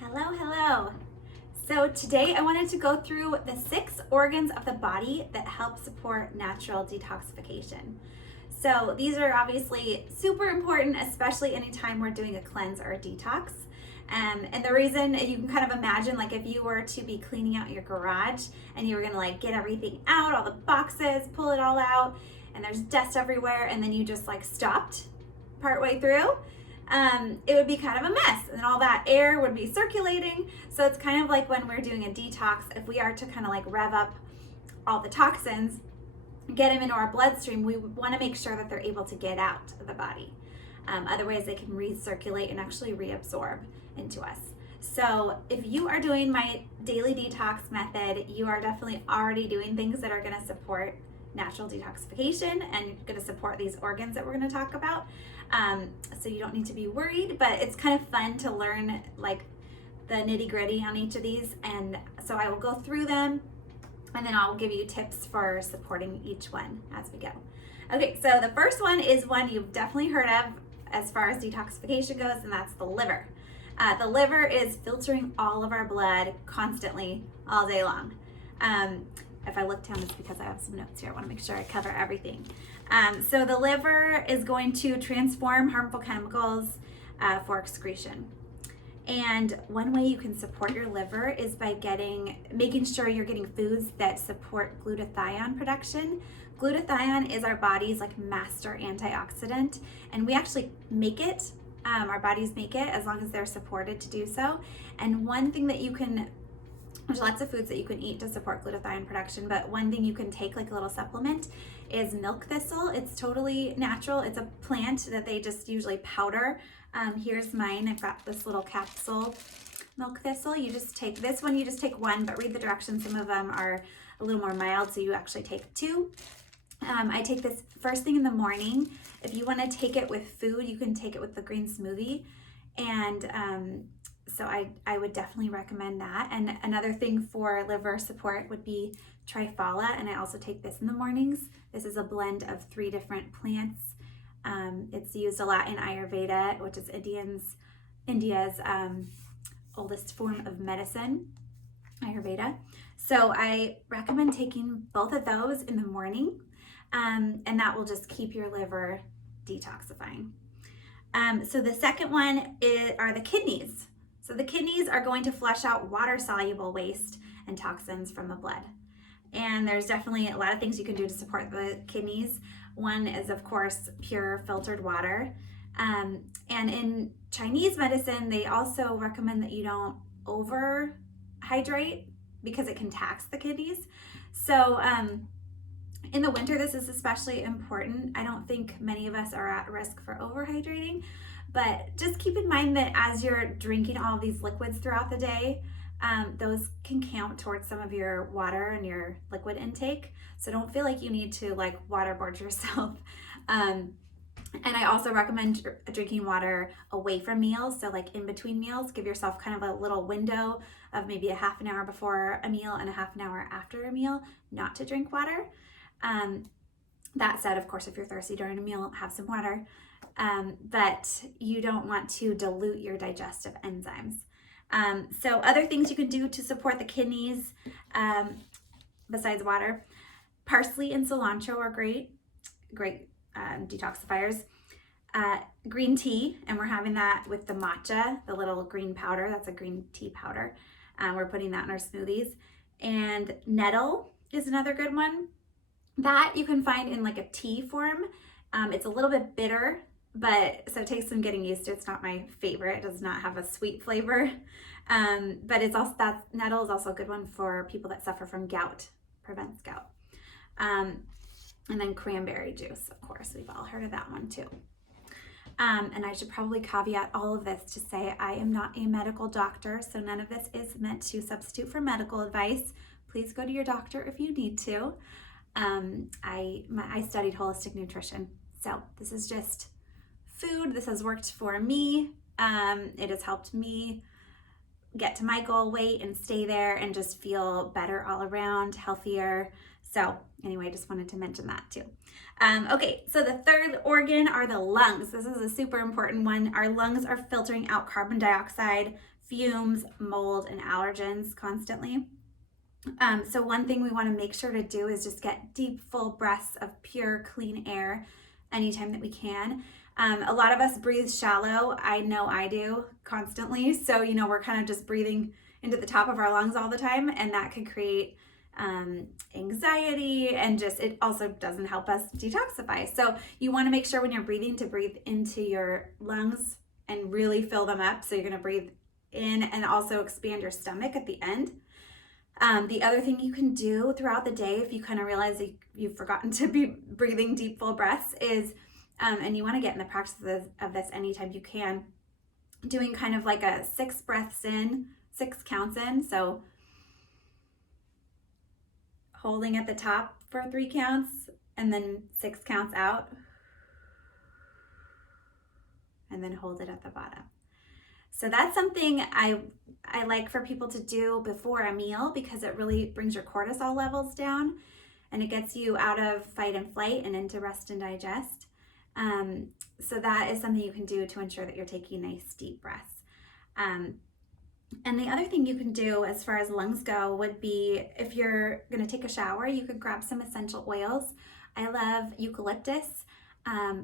Hello, hello. So today I wanted to go through the 6 organs of the body that help support natural detoxification. So these are obviously super important, especially anytime we're doing a cleanse or a detox. And the reason, you can kind of imagine, like if you were to be cleaning out your garage and you were gonna like get everything out, all the boxes, pull it all out, and there's dust everywhere, and then you just like stopped partway through, it would be kind of a mess, and all that air would be circulating. So it's kind of like when we're doing a detox, if we are to kind of like rev up all the toxins, get them into our bloodstream, we want to make sure that they're able to get out of the body. Otherwise they can recirculate and actually reabsorb into us. So if you are doing my daily detox method, you are definitely already doing things that are going to support natural detoxification and going to support these organs that we're going to talk about. So you don't need to be worried, but it's kind of fun to learn like the nitty gritty on each of these. And so I will go through them, and then I'll give you tips for supporting each one as we go. Okay, so the first one is one you've definitely heard of as far as detoxification goes, and that's the liver. The liver is filtering all of our blood constantly all day long. If I look down, it's because I have some notes here. I want to make sure I cover everything. So the liver is going to transform harmful chemicals for excretion. And one way you can support your liver is by making sure you're getting foods that support glutathione production. Glutathione is our body's like master antioxidant, and we actually make it. Our bodies make it as long as they're supported to do so. And one thing that there's lots of foods that you can eat to support glutathione production, but one thing you can take like a little supplement is milk thistle. It's totally natural. It's a plant that they just usually powder. Here's mine. I've got this little capsule milk thistle. You just take this one, you just take one, but read the directions. Some of them are a little more mild, so you actually take 2. I take this first thing in the morning. If you want to take it with food, you can take it with the green smoothie. And so I would definitely recommend that. And another thing for liver support would be triphala, and I also take this in the mornings. This is a blend of 3 different plants. It's used a lot in Ayurveda, which is India's oldest form of medicine, Ayurveda. So I recommend taking both of those in the morning, and that will just keep your liver detoxifying. So the second one are the kidneys. So the kidneys are going to flush out water-soluble waste and toxins from the blood. And there's definitely a lot of things you can do to support the kidneys. One is, of course, pure filtered water. And in Chinese medicine, they also recommend that you don't overhydrate because it can tax the kidneys. So in the winter, this is especially important. I don't think many of us are at risk for overhydrating, but just keep in mind that as you're drinking all of these liquids throughout the day, those can count towards some of your water and your liquid intake. So don't feel like you need to like waterboard yourself. And I also recommend drinking water away from meals. So like in between meals, give yourself kind of a little window of maybe a half an hour before a meal and a half an hour after a meal not to drink water. That said, of course, if you're thirsty during a meal, have some water. But you don't want to dilute your digestive enzymes. So other things you can do to support the kidneys, besides water, parsley and cilantro are great detoxifiers. Green tea, and we're having that with the matcha, the little green powder. That's a green tea powder. We're putting that in our smoothies. And nettle is another good one. That you can find in like a tea form. It's a little bit bitter, but so it takes some getting used to. It's not my favorite. It does not have a sweet flavor. But nettle is also a good one for people that suffer from gout, prevents gout. And then cranberry juice, of course, we've all heard of that one too. And I should probably caveat all of this to say I am not a medical doctor, so none of this is meant to substitute for medical advice. Please go to your doctor if you need to. I studied holistic nutrition, so this is just food. This has worked for me. It has helped me get to my goal weight and stay there and just feel better all around, healthier. So anyway, I just wanted to mention that too. Okay, so the third organ are the lungs. This is a super important one. Our lungs are filtering out carbon dioxide fumes, mold, and allergens constantly. So one thing we want to make sure to do is just get deep, full breaths of pure, clean air anytime that we can. A lot of us breathe shallow. I know I do constantly. So, we're kind of just breathing into the top of our lungs all the time, and that can create anxiety, and just it also doesn't help us detoxify. So you want to make sure when you're breathing to breathe into your lungs and really fill them up. So you're going to breathe in and also expand your stomach at the end. The other thing you can do throughout the day, if you kind of realize that you've forgotten to be breathing deep, full breaths, is, and you want to get in the practice of this anytime you can, doing kind of like a 6 breaths in, 6 counts in. So holding at the top for 3 counts and then 6 counts out, and then hold it at the bottom. So that's something I like for people to do before a meal, because it really brings your cortisol levels down and it gets you out of fight and flight and into rest and digest. So that is something you can do to ensure that you're taking nice deep breaths. And the other thing you can do as far as lungs go would be, if you're going to take a shower, you could grab some essential oils. I love eucalyptus.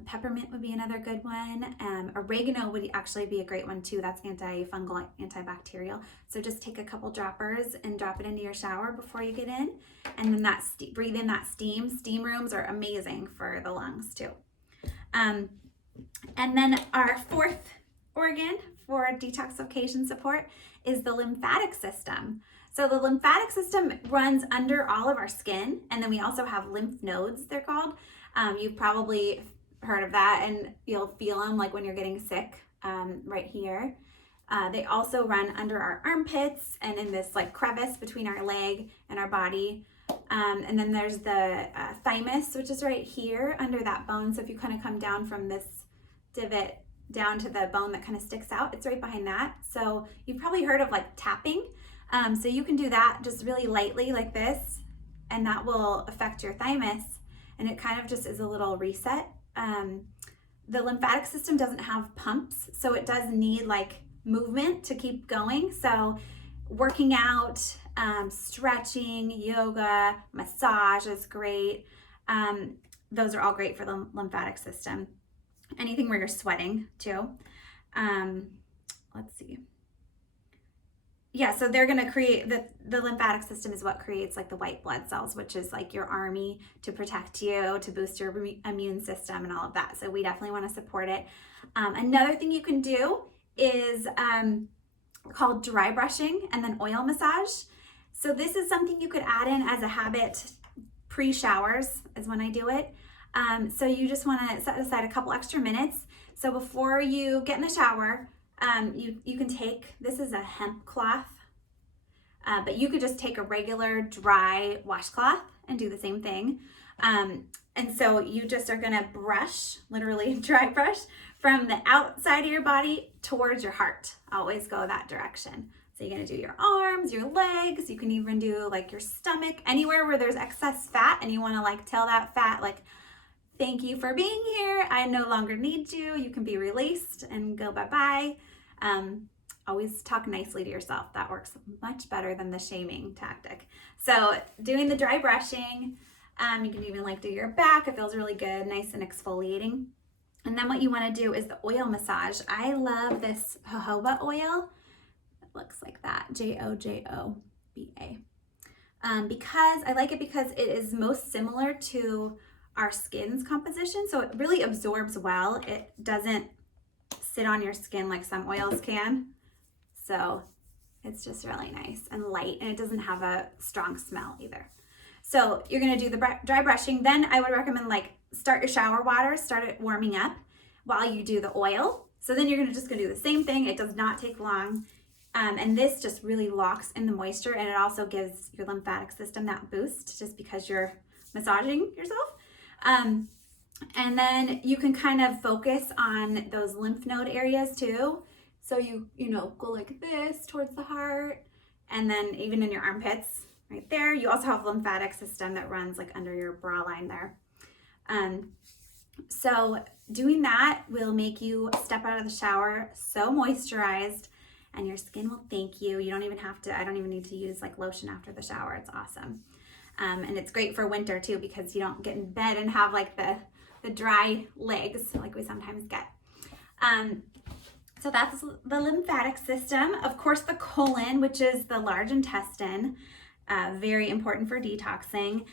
Peppermint would be another good one. Oregano would actually be a great one too. That's antifungal, antibacterial. So just take a couple droppers and drop it into your shower before you get in. And then breathe in that steam. Steam rooms are amazing for the lungs too. And then our 4th organ for detoxification support is the lymphatic system. So the lymphatic system runs under all of our skin, and then we also have lymph nodes, they're called. You've probably heard of that, and you'll feel them like when you're getting sick, right here. They also run under our armpits and in this like crevice between our leg and our body. And then there's the thymus, which is right here under that bone. So if you kind of come down from this divot down to the bone that kind of sticks out, it's right behind that. So you've probably heard of like tapping. So you can do that just really lightly like this, and that will affect your thymus, and it kind of just is a little reset. The lymphatic system doesn't have pumps, so it does need like movement to keep going. So working out, stretching, yoga, massage is great. Those are all great for the lymphatic system. Anything where you're sweating too. Let's see. Yeah, so they're going to create, the lymphatic system is what creates like the white blood cells, which is like your army to protect you, to boost your immune system and all of that. So we definitely want to support it. Another thing you can do is called dry brushing and then oil massage. So this is something you could add in as a habit pre-showers is when I do it. So you just want to set aside a couple extra minutes. So before you get in the shower, you can take, this is a hemp cloth, but you could just take a regular dry washcloth and do the same thing. And so you just are gonna brush, literally dry brush, from the outside of your body towards your heart. Always go that direction. So you're gonna do your arms, your legs, you can even do like your stomach, anywhere where there's excess fat and you wanna like tell that fat like, thank you for being here, I no longer need you, you can be released and go bye-bye. Always talk nicely to yourself. That works much better than the shaming tactic. So doing the dry brushing, you can even like do your back. It feels really good, nice and exfoliating. And then what you want to do is the oil massage. I love this jojoba oil. It looks like that, Jojoba. Because I like it because it is most similar to our skin's composition. So it really absorbs well. It doesn't sit on your skin like some oils can. So it's just really nice and light, and it doesn't have a strong smell either. So you're gonna do the dry brushing. Then I would recommend like start your shower water, start it warming up while you do the oil. So then you're just gonna do the same thing. It does not take long. And this just really locks in the moisture, and it also gives your lymphatic system that boost just because you're massaging yourself. And then you can kind of focus on those lymph node areas too. So you go like this towards the heart, and then even in your armpits right there. You also have a lymphatic system that runs like under your bra line there. So doing that will make you step out of the shower so moisturized and your skin will thank you. You don't even have to, I don't even need to use like lotion after the shower. It's awesome. And it's great for winter too, because you don't get in bed and have like the dry legs like we sometimes get. So that's the lymphatic system. Of course, the colon, which is the large intestine, very important for detoxing.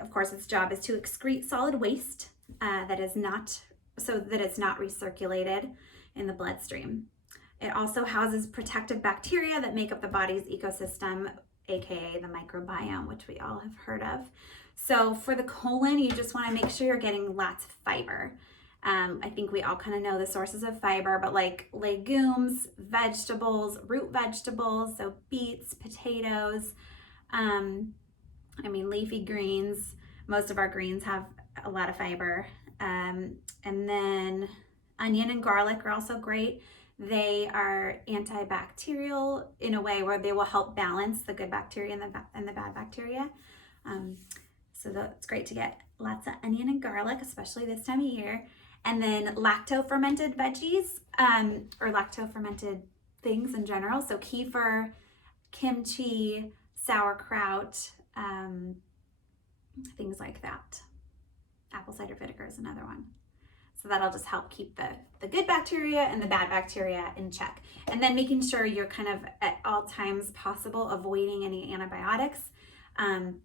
Of course, its job is to excrete solid waste that is not recirculated in the bloodstream. It also houses protective bacteria that make up the body's ecosystem, aka the microbiome, which we all have heard of. So for the colon, you just want to make sure you're getting lots of fiber. I think we all kind of know the sources of fiber, but like legumes, vegetables, root vegetables, so beets, potatoes, leafy greens. Most of our greens have a lot of fiber. And then onion and garlic are also great. They are antibacterial in a way where they will help balance the good bacteria and the bad bacteria. So it's great to get lots of onion and garlic, especially this time of year. And then lacto-fermented veggies, or lacto-fermented things in general. So kefir, kimchi, sauerkraut, things like that. Apple cider vinegar is another one. So that'll just help keep the good bacteria and the bad bacteria in check. And then making sure you're kind of at all times possible avoiding any antibiotics. And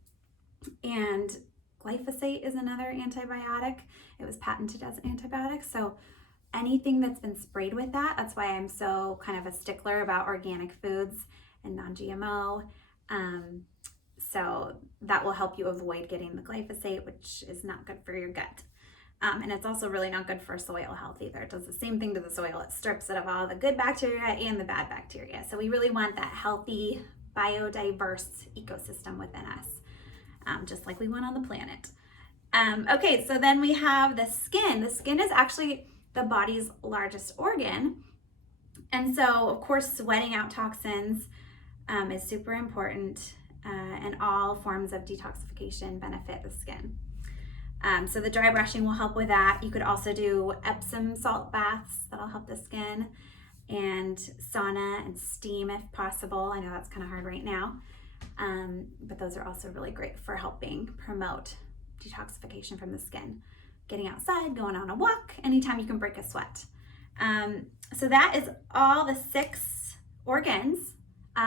glyphosate is another antibiotic. It was patented as an antibiotic. So anything that's been sprayed with that's why I'm so kind of a stickler about organic foods and non-GMO. So that will help you avoid getting the glyphosate, which is not good for your gut. And it's also really not good for soil health either. It does the same thing to the soil. It strips it of all the good bacteria and the bad bacteria. So we really want that healthy, biodiverse ecosystem within us, just like we want on the planet. Okay, so then we have the skin. The skin is actually the body's largest organ. And so, of course, sweating out toxins is super important, and all forms of detoxification benefit the skin. So the dry brushing will help with that. You could also do Epsom salt baths. That'll help the skin, and sauna and steam if possible. I know that's kind of hard right now, but those are also really great for helping promote detoxification from the skin. Getting outside, going on a walk, anytime you can break a sweat. So that is all the 6 organs.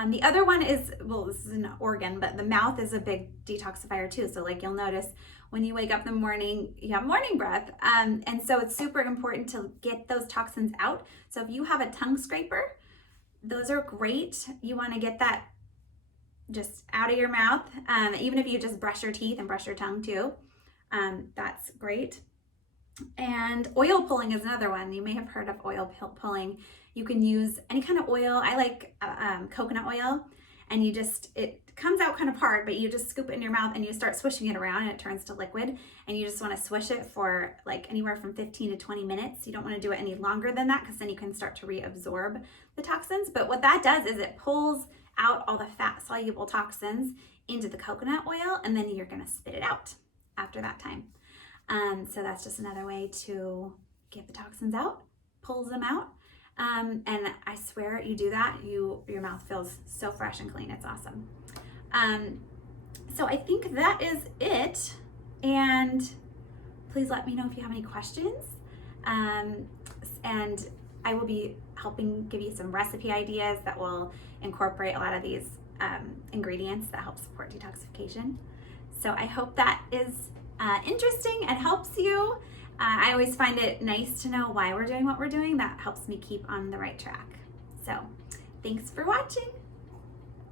The other one is, well, this is an organ, but the mouth is a big detoxifier too. So like you'll notice when you wake up in the morning, you have morning breath. And so it's super important to get those toxins out. So if you have a tongue scraper, those are great. You want to get that just out of your mouth. Even if you just brush your teeth and brush your tongue too, that's great. And oil pulling is another one. You may have heard of oil pulling. You can use any kind of oil. I like coconut oil, and it comes out kind of hard, but you just scoop it in your mouth and you start swishing it around and it turns to liquid, and you just want to swish it for like anywhere from 15 to 20 minutes. You don't want to do it any longer than that, because then you can start to reabsorb the toxins. But what that does is it pulls out all the fat soluble toxins into the coconut oil, and then you're going to spit it out after that time. So that's just another way to get the toxins out, pulls them out. And I swear you do that, your mouth feels so fresh and clean. It's awesome. So I think that is it. And please let me know if you have any questions. And I will be helping give you some recipe ideas that will incorporate a lot of these ingredients that help support detoxification. So I hope that is interesting and helps you. I always find it nice to know why we're doing what we're doing. That helps me keep on the right track. So thanks for watching.